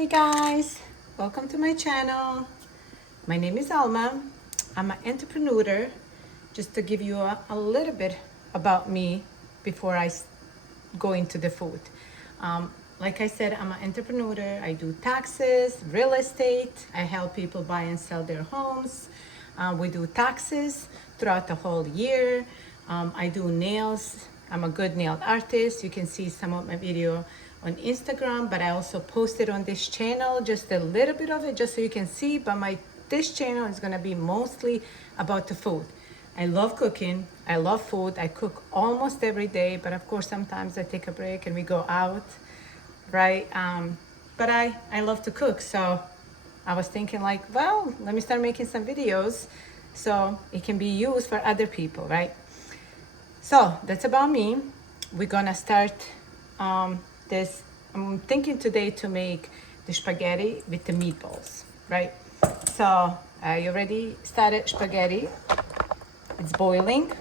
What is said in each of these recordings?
Hey guys, welcome to my channel. My name is Alma. I'm an entrepreneur. Just to give you a little bit about me before I go into the food. Like I said, I'm an entrepreneur. I do taxes, real estate. I help people buy and sell their homes. We do taxes throughout the whole year. I do nails. I'm a good nail artist. You can see some of my video on Instagram, but I also posted on this channel just a little bit of it just so you can see. But this channel is gonna be mostly about the food. I love cooking. I love food. I cook almost every day, but of course sometimes I take a break and we go out, right? But I love to cook, so I was thinking like, well, let me start making some videos so it can be used for other people, right? So that's about me. We're gonna start this. I'm thinking today to make the spaghetti with the meatballs, right? So I already started spaghetti. It's boiling,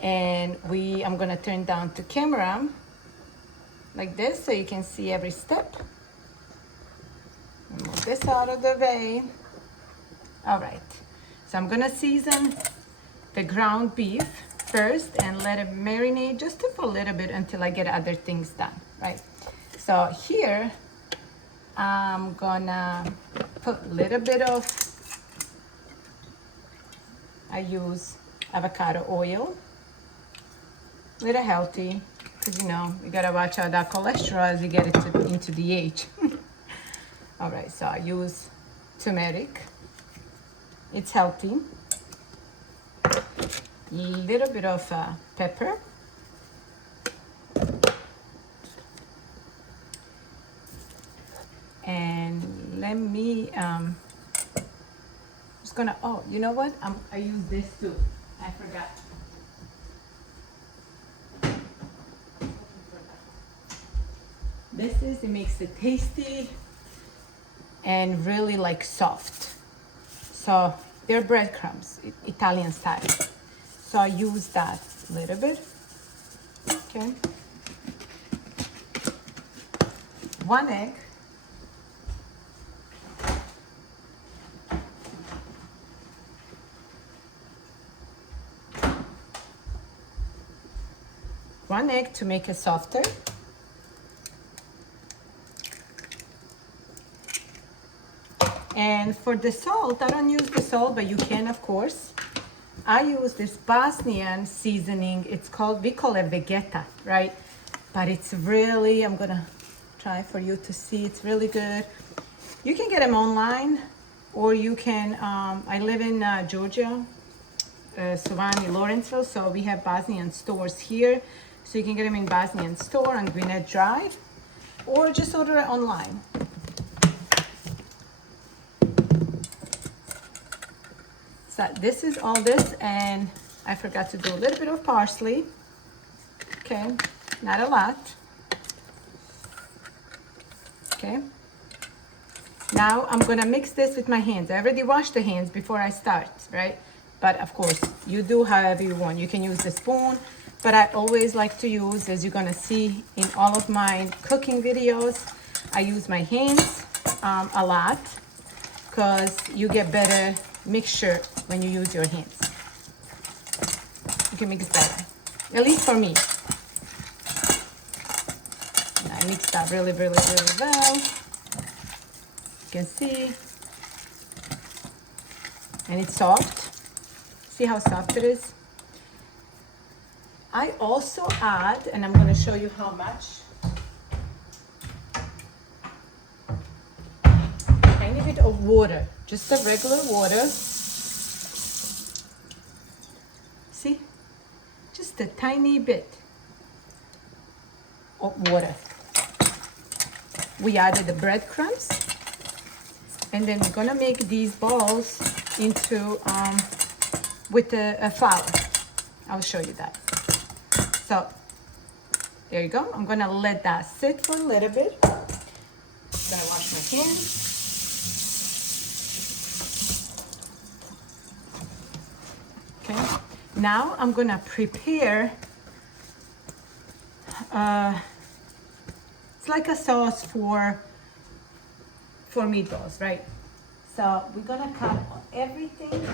and I'm gonna turn down the camera like this so you can see every step. Move this out of the way. All right, so I'm gonna season the ground beef first and let it marinate just for a little bit until I get other things done, right? So here I'm gonna put a little bit of, I use avocado oil, a little healthy, because you know, you gotta watch out that cholesterol as you get it into the age. All right, so I use turmeric, it's healthy. Little bit of pepper, and let me just gonna, oh, you know what, I use this too, I forgot. It makes it tasty and really like soft. So they're breadcrumbs, Italian style. So I use that a little bit, okay. 1 egg. One egg to make it softer. And for the salt, I don't use the salt, but you can, of course. I use this Bosnian seasoning. It's called, we call it vegeta, right? But it's really, I'm gonna try for you to see, it's really good. You can get them online, or you can, I live in Georgia, Savannah, Lawrenceville, so we have Bosnian stores here. So you can get them in Bosnian store on Gwinnett Drive, or just order it online. So this is all this, and I forgot to do a little bit of parsley. Okay, not a lot. Okay. Now I'm gonna mix this with my hands. I already washed the hands before I start, right? But of course, you do however you want. You can use the spoon, but I always like to use, as you're gonna see in all of my cooking videos, I use my hands a lot, because you get better mixture when you use your hands. You can mix better, at least for me. And I mix that really, really, really well. You can see, and it's soft. See how soft it is? I also add, and I'm going to show you how much, a tiny bit of water, just the regular water. See, just a tiny bit of water. We added the breadcrumbs, and then we're gonna make these balls into with a flour. I'll show you that. So there you go. I'm gonna let that sit for a little bit. I'm gonna wash my hands. Okay. Now I'm gonna prepare, it's like a sauce for for meatballs, right? So we're gonna cut everything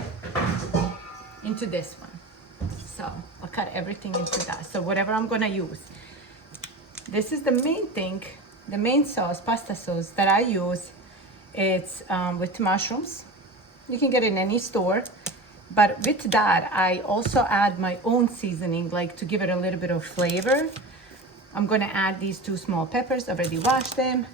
into this one. So I'll cut everything into that. So whatever I'm gonna use. This is the main thing, the main sauce, pasta sauce that I use. It's with mushrooms. You can get it in any store. But with that, I also add my own seasoning, like to give it a little bit of flavor. I'm gonna add these 2 small peppers, already washed them,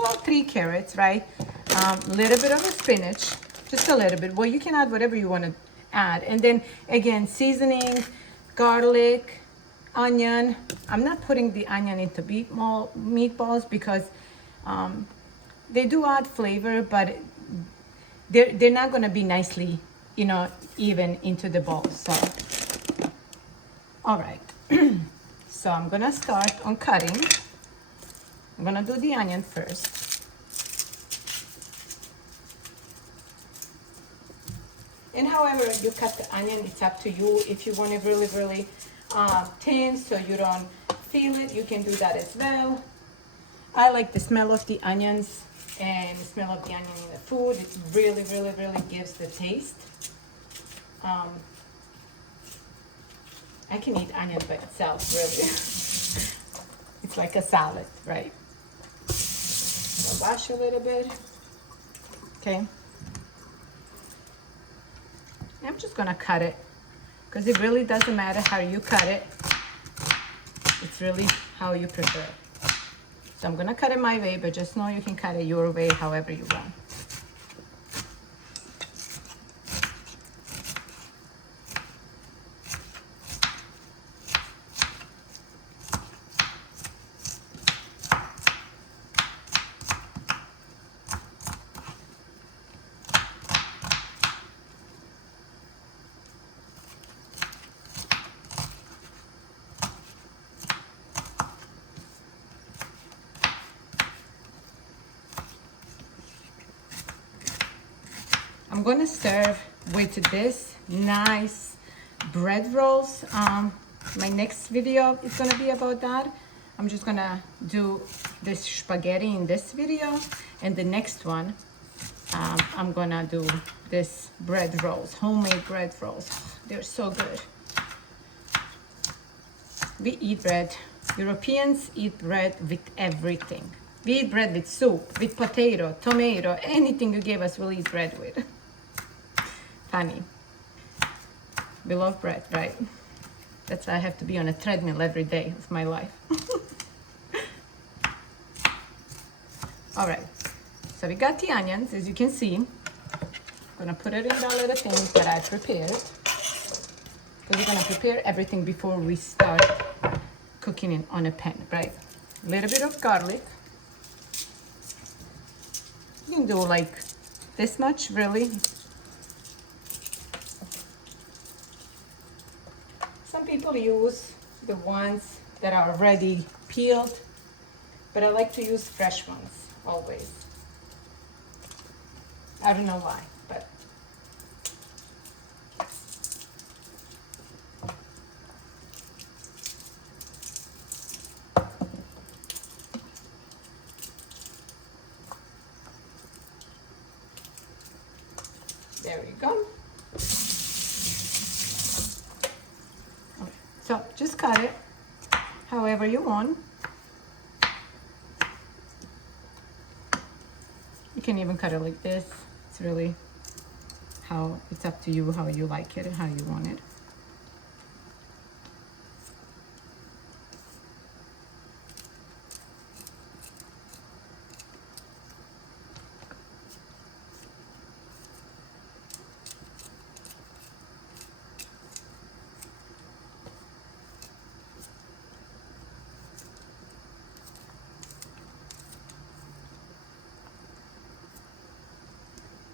well, 3 carrots, right? A little bit of a spinach, just a little bit. Well, you can add whatever you wanna add. And then again, seasoning, garlic, onion. I'm not putting the onion into meatballs because they do add flavor, but they're not gonna be nicely, even into the balls. So, all right. So I'm gonna start on cutting. I'm gonna do the onion first. And however you cut the onion, it's up to you. If you want it really, really thin so you don't feel it, you can do that as well. I like the smell of the onions and the smell of the onion in the food. It really, really, really gives the taste. I can eat onion by itself, really. It's like a salad, right? So wash a little bit. Okay. I'm just gonna cut it because it really doesn't matter how you cut it. It's really how you prefer. So I'm gonna cut it my way, but just know you can cut it your way, however you want. I'm gonna serve with this nice bread rolls. My next video is gonna be about that. I'm just gonna do this spaghetti in this video, and the next one I'm gonna do this bread rolls, homemade bread rolls. They're so good. We eat bread. Europeans eat bread with everything. We eat bread with soup, with potato, tomato, anything you give us, we'll eat bread with. Funny. We love bread, right? That's why I have to be on a treadmill every day of my life. All right, so we got the onions, as you can see. I'm gonna put it in the little things that I prepared. Because we're gonna prepare everything before we start cooking it on a pan, right? A little bit of garlic. You can do like this much, really. Some people use the ones that are already peeled, but I like to use fresh ones always. I don't know why, but there we go. Okay. So just cut it however you want. You can even cut it like this. It's really how it's up to you, how you like it, how you want it.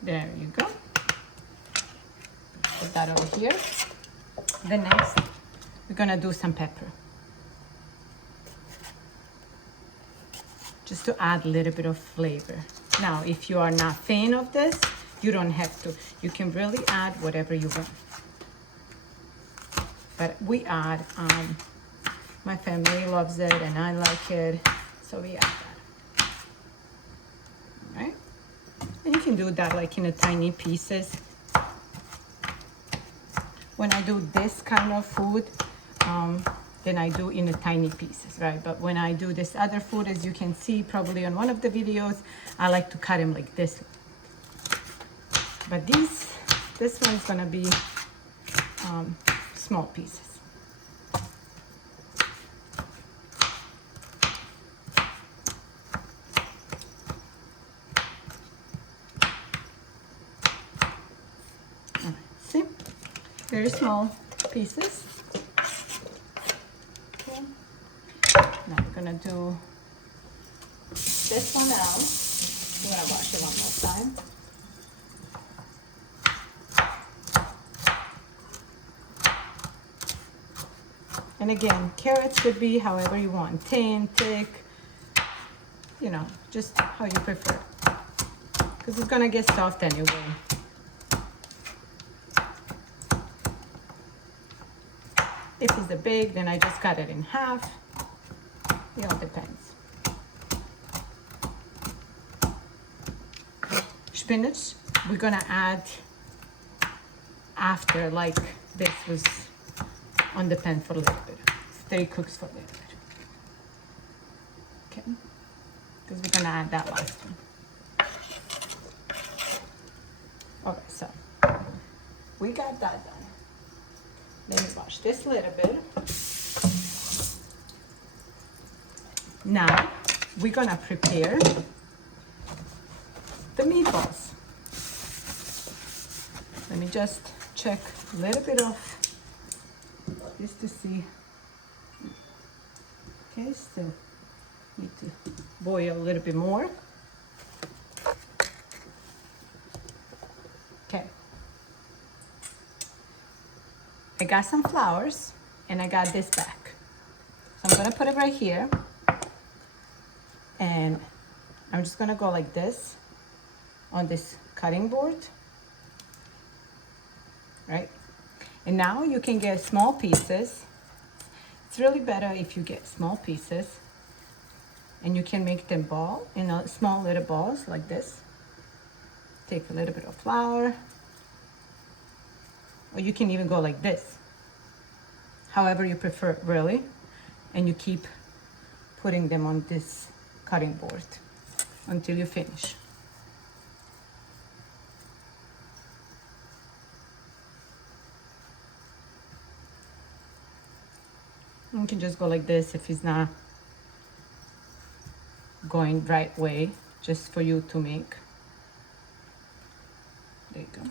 There you go. Put that over here. The next, we're gonna do some pepper. Just to add a little bit of flavor. Now, if you are not a fan of this, you don't have to. You can really add whatever you want. But we add, my family loves it and I like it, so we add that. And you can do that like in a tiny pieces. When I do this kind of food, then I do in a tiny pieces, right? But when I do this other food, as you can see probably on one of the videos, I like to cut them like this. But this one's gonna be small pieces. All right, see? Very small pieces. Okay. Now we're gonna do this one out. I'm gonna wash it one more time. And again, carrots could be however you want, thin, thick, you know, just how you prefer. Because it's gonna get soft anyway. If it's a big, then I just cut it in half. It all depends. Spinach, we're gonna add after, like this was on the pan for a little bit. Stay cooks for a little bit. Okay, because we're gonna add that last one. Okay, so we got that done. Let me wash this a little bit. Now we're gonna prepare the meatballs. Let me just check a little bit of this to see. Okay, still need to boil a little bit more. Okay. I got some flowers and I got this back. So I'm gonna put it right here. And I'm just gonna go like this on this cutting board, right? And now you can get small pieces. It's really better if you get small pieces and you can make them ball in small little balls like this. Take a little bit of flour, or you can even go like this, however you prefer, really. And you keep putting them on this cutting board until you finish. You can just go like this if it's not going right way, just for you to make. There you go.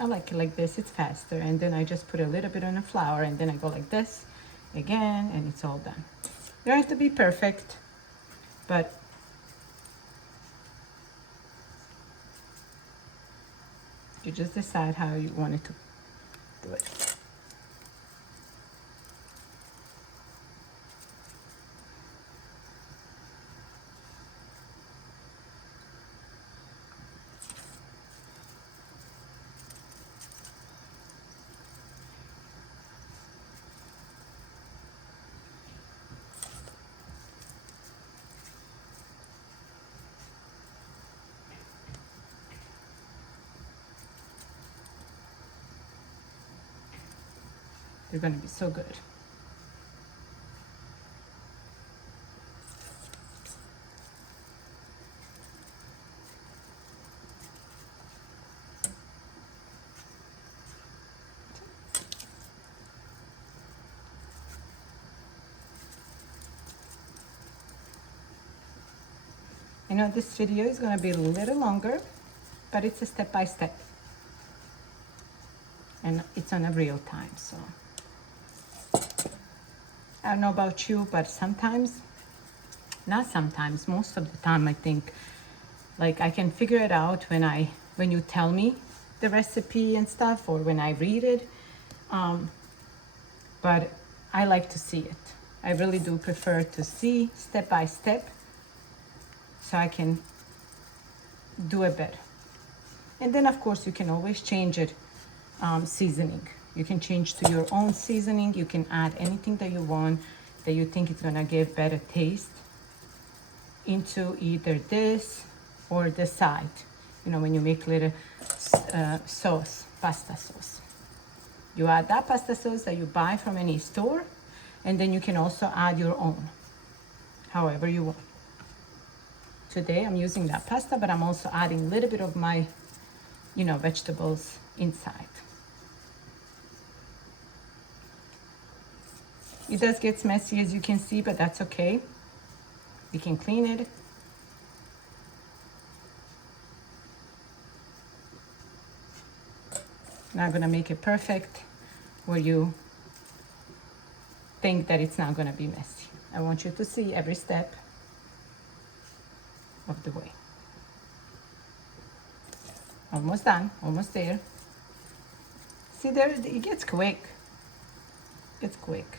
I like it like this, it's faster. And then I just put a little bit on the flour and then I go like this again and it's all done. You don't have to be perfect, but you just decide how you want it to do it. They're gonna be so good. I know this video is gonna be a little longer, but it's a step by step. And it's on a real time, so. I don't know about you, but sometimes, not sometimes, most of the time I think, like I can figure it out when you tell me the recipe and stuff, or when I read it. But I like to see it. I really do prefer to see step by step, so I can do it better. And then of course you can always change it, seasoning. You can change to your own seasoning. You can add anything that you want. that you think is gonna give better taste into either this or the side. You know, when you make little sauce, pasta sauce. You add that pasta sauce that you buy from any store, and then you can also add your own, however you want. Today I'm using that pasta, but I'm also adding a little bit of my, you know, vegetables inside. It does get messy, as you can see, but that's okay. We can clean it. Not gonna make it perfect where you think that it's not gonna be messy. I want you to see every step of the way. Almost done, almost there. See there, it gets quick. It's quick.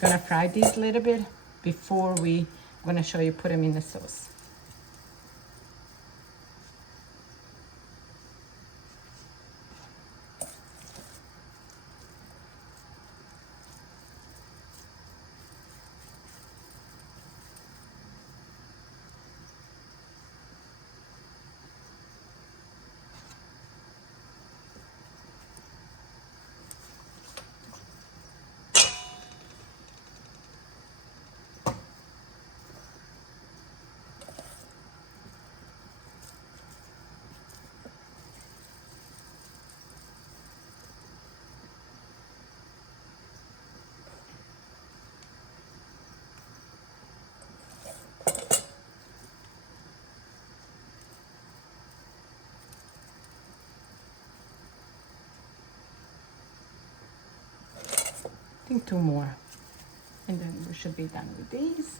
Gonna fry these a little bit before I'm gonna show you put them in the sauce. I think 2 more, and then we should be done with these.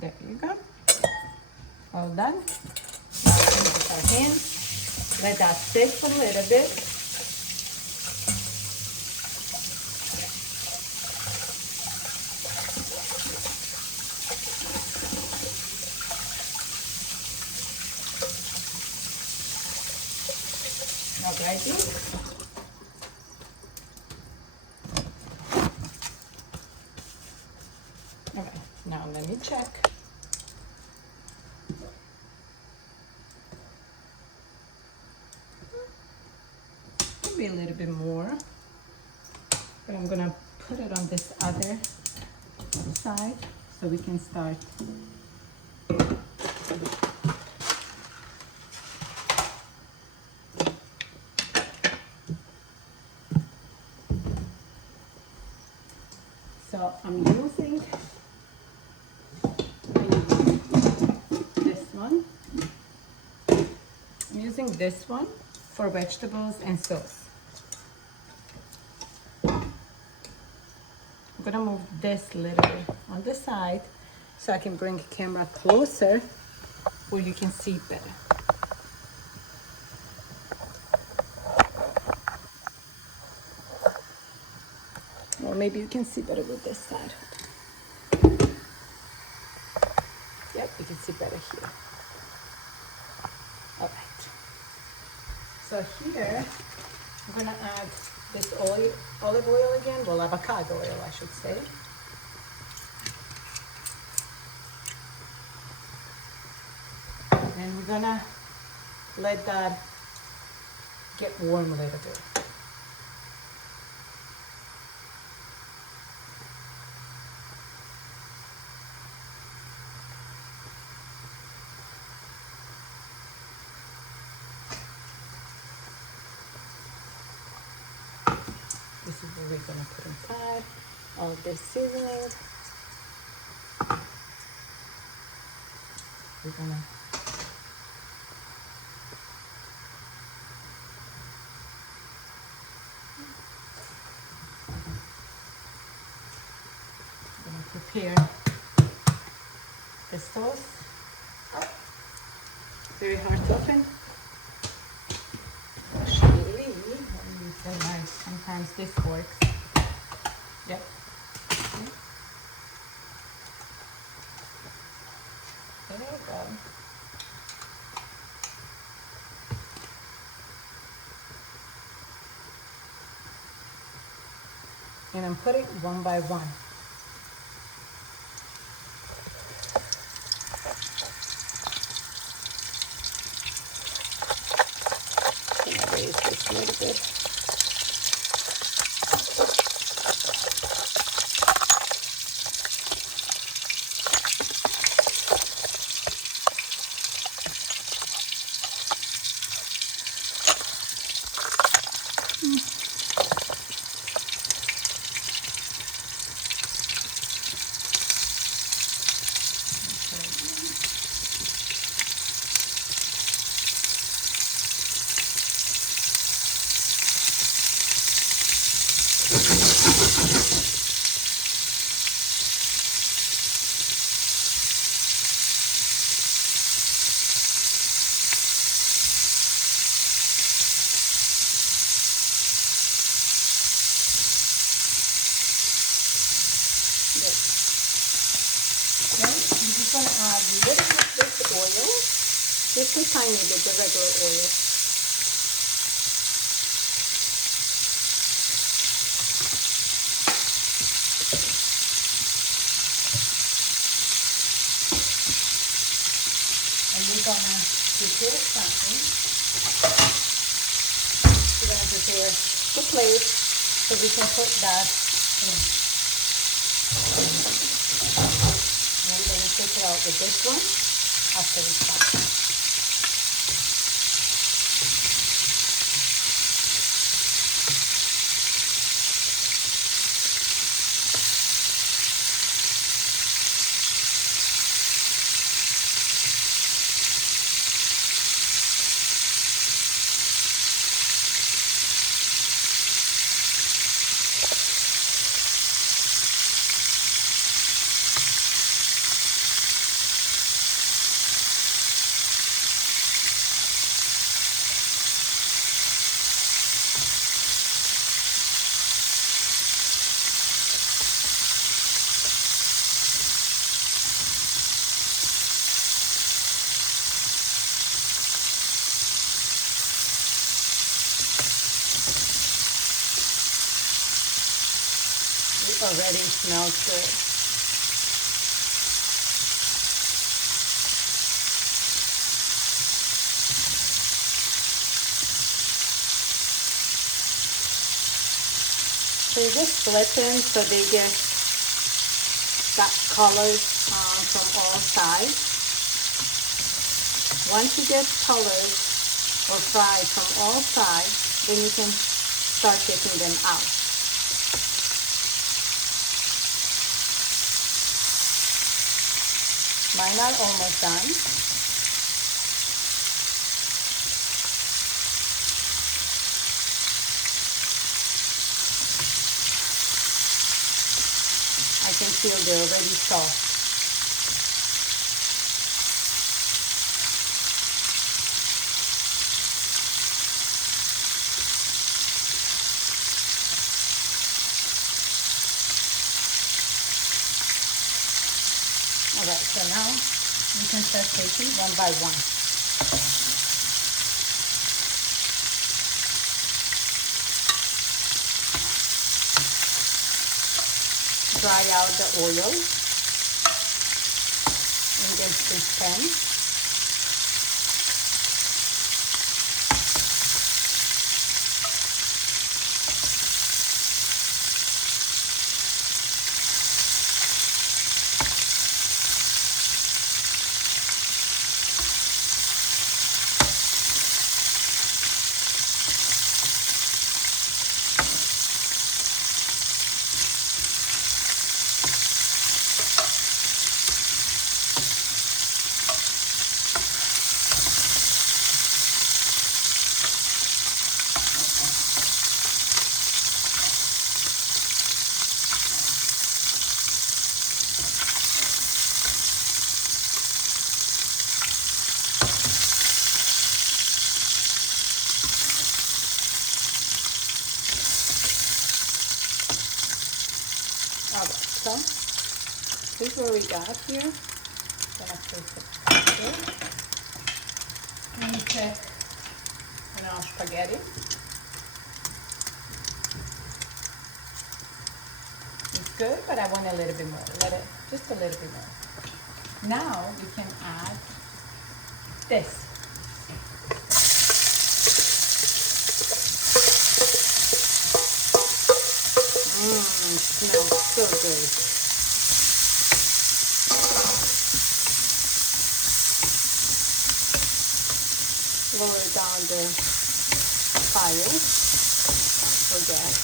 There you go. All done. Now with our hands, let that sit for a little bit. Alrighty. Alright, now let me check. Maybe a little bit more, but I'm gonna put it on this other side so we can start. So I'm using this one. I'm using this one for vegetables and sauce. I'm gonna move this a little bit on the side so I can bring the camera closer where you can see better. Or maybe you can see better with this side. Yep, you can see better here. All right. So here, I'm gonna add this olive oil again, well, avocado oil, I should say. And we're gonna let that get warm a little bit. This is what we're gonna put inside all this seasoning. We're gonna prepare the sauce. Oh, very hard to open. Actually, this works. Yep. There you go. And I'm putting one by one. I'm gonna raise this a little bit. Then I'm just going to add a little bit of this oil, just a tiny bit, the regular oil. And we're going to prepare something. We're going to prepare the plate so we can put that in. I'm going to take it out with this one after it's done. It already smells good. So you just split them so they get that color from all sides. Once you get colored or fried from all sides, then you can start taking them out. Mine are almost done. I can feel they're already soft. Alright, so now you can start taking one by one. Dry out the oil in this pan. All right, so here's what we got here. Gonna place it here. Let me check on our spaghetti. It's good, but I want a little bit more. Just a little bit more. Now you can add this. Smells so good. Lower down the fire or gas.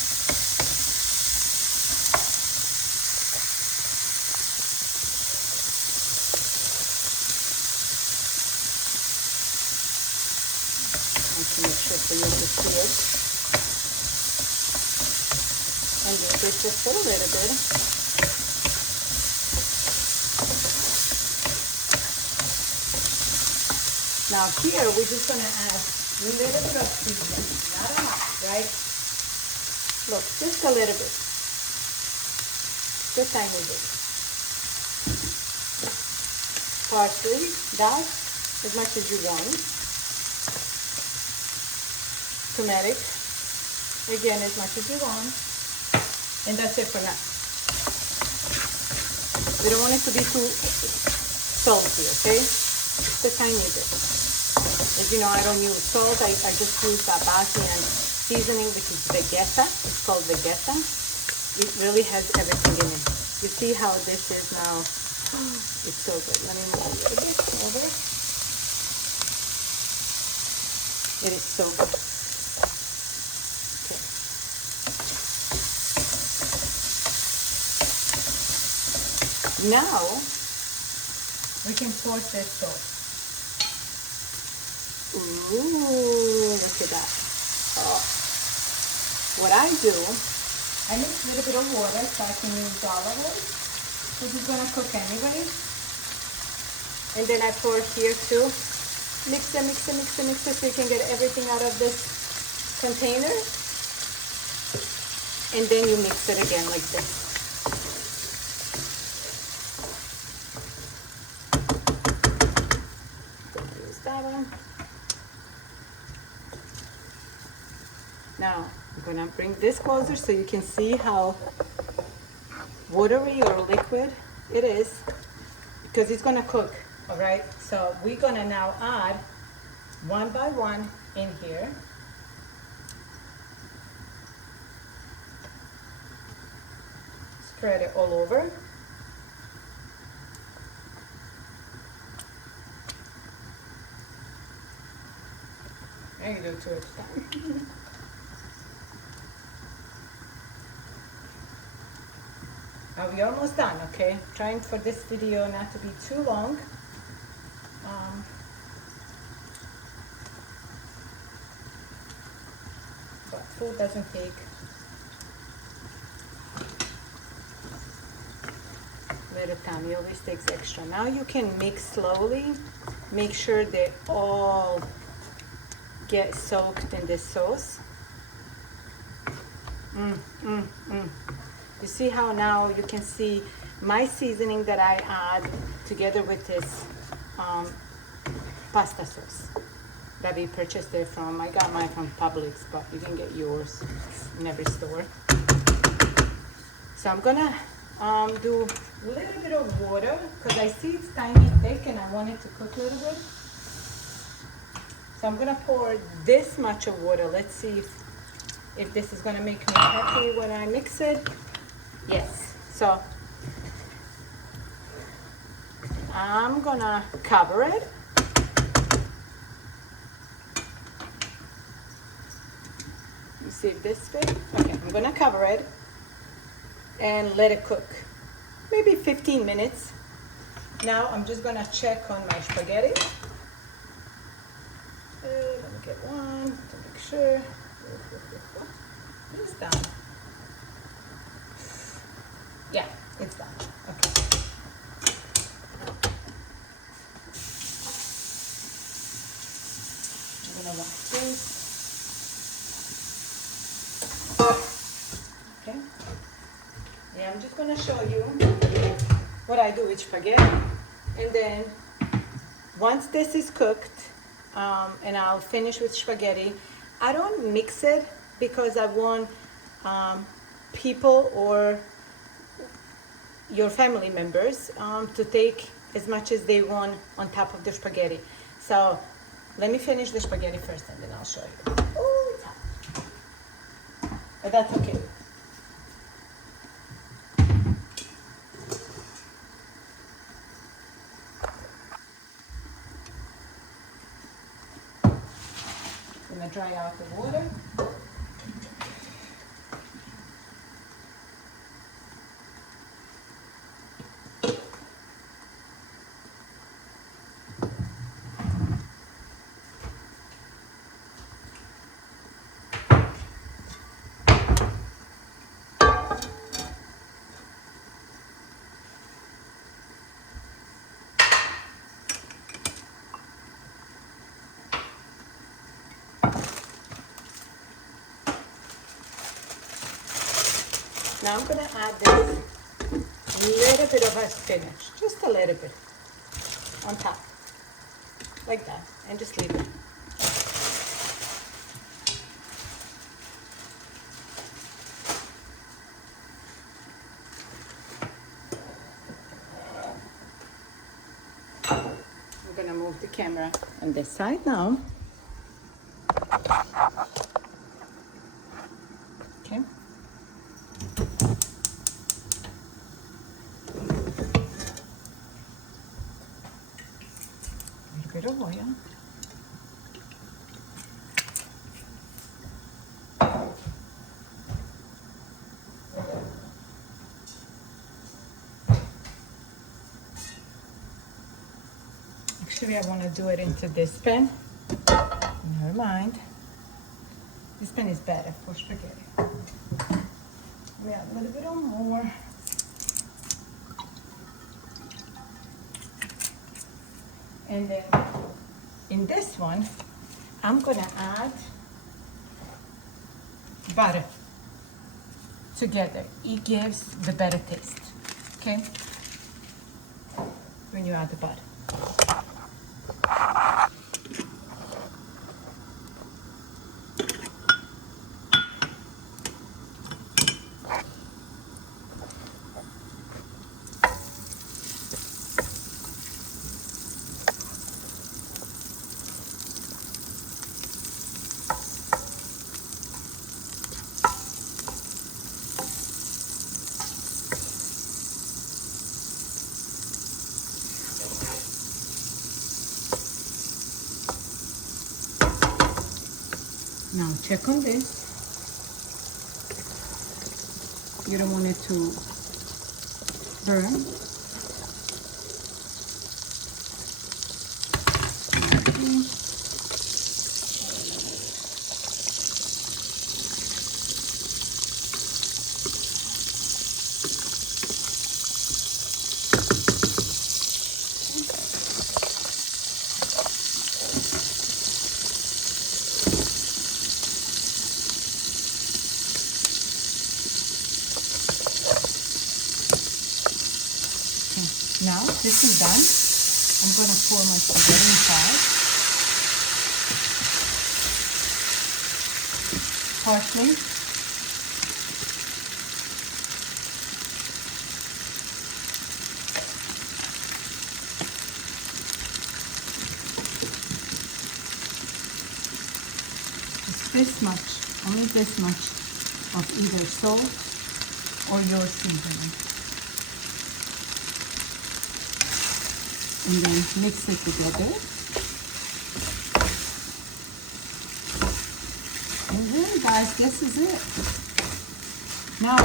To make sure for you to see it. And do this just a little bit. Now here we're just gonna add a little bit of seasoning, not a lot, right? Look, just a little bit. Just tiny bit. Parsley, that as much as you want. Turmeric, again as much as you want, and that's it for now. We don't want it to be too salty, okay? Just a tiny bit. As you know, I don't use salt. I just use Basian seasoning, which is vegeta. It's called vegeta. It really has everything in it. You see how this is now? It's so good. Let me move a little bit over. It is so good. Now we can pour this sauce. Ooh, look at that. Oh. What I do, I mix a little bit of water so I can use all of it. This is gonna cook anyway. And then I pour here too. Mix it so you can get everything out of this container. And then you mix it again like this. Now, I'm gonna bring this closer so you can see how watery or liquid it is, because it's gonna cook, all right? So we're gonna now add one by one in here. Spread it all over. I can do two at a time. We're almost done, okay? Trying for this video not to be too long. But food doesn't take little time. It always takes extra. Now you can mix slowly. Make sure they all get soaked in this sauce. You see how now you can see my seasoning that I add together with this pasta sauce that we purchased it from. I got mine from Publix, but you can get yours in every store. So I'm gonna do a little bit of water because I see it's tiny thick and I want it to cook a little bit. So I'm gonna pour this much of water. Let's see if this is gonna make me happy when I mix it. Yes, so I'm gonna cover it. You see this bit? Okay, I'm gonna cover it and let it cook. Maybe 15 minutes. Now I'm just gonna check on my spaghetti. Let me get one to make sure. It's done. Yeah, it's done. Okay. I'm gonna wash this. Okay. Yeah, I'm just gonna show you what I do with spaghetti. And then once this is cooked, and I'll finish with spaghetti, I don't mix it because I want people or your family members to take as much as they want on top of the spaghetti. So let me finish the spaghetti first and then I'll show you. Oh, it's hot. But that's okay. I'm gonna dry out the water. Now I'm gonna add this little bit of our spinach, just a little bit on top, like that, and just leave it. I'm gonna move the camera on this side now. Okay. Bit of oil. Actually, I want to do it into this pan. Never mind. This pan is better for spaghetti. We add a little bit more. And then in this one, I'm gonna add butter together. It gives the better taste, okay? When you add the butter. Now check on this. You don't want it to burn. Now this is done. I'm going to pour my spaghetti inside. Parsley. Just this much, only this much of either salt or your seasoning. And then mix it together. And then guys, this is it. Now,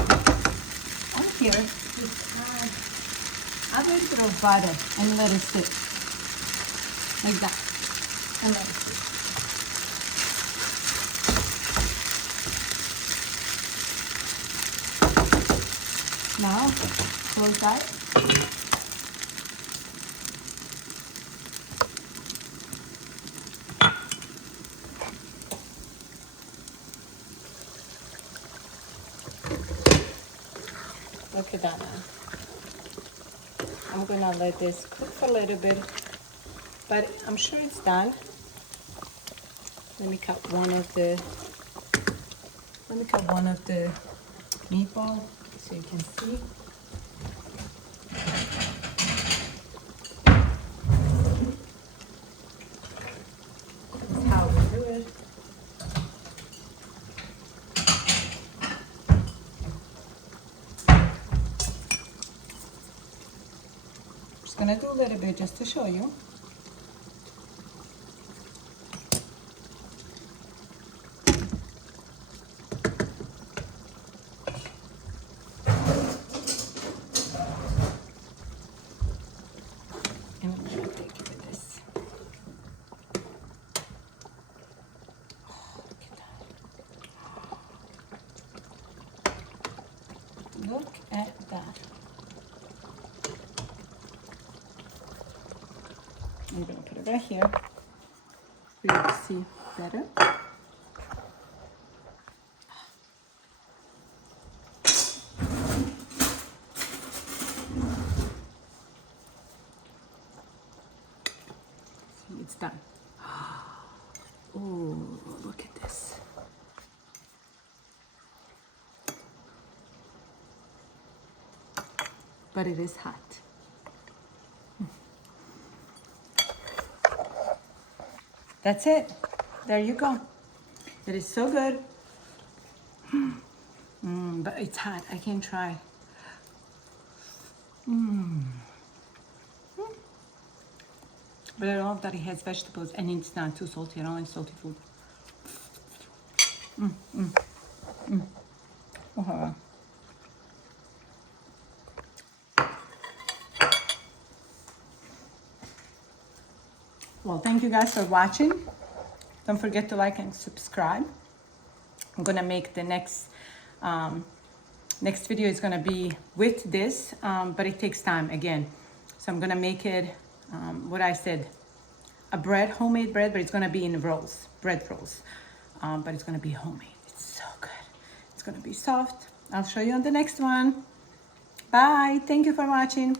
on here, just add a little bit of butter and let it sit. Like that. And let it sit. Now, close that. Look at that now. I'm gonna let this cook for a little bit, but I'm sure it's done. Let me cut one of the meatball so you can see. That's how we do it. Just gonna do a little bit just to show you. And I'm gonna take it with this. Oh, look at that. Look at that. I'm gonna put it right here for you to see better. See, it's done. Oh, look at this. But it is hot. That's it. There you go. It is so good. But it's hot. I can't try. But I love that it has vegetables and it's not too salty. I don't like salty food. Oh. Well, thank you guys for watching. Don't forget to like and subscribe. I'm gonna make the next video is gonna be with this, but it takes time again. So I'm gonna make it what I said, a bread, homemade bread, but it's gonna be in rolls, bread rolls. But it's gonna be homemade. It's so good. It's gonna be soft. I'll show you on the next one. Bye. Thank you for watching.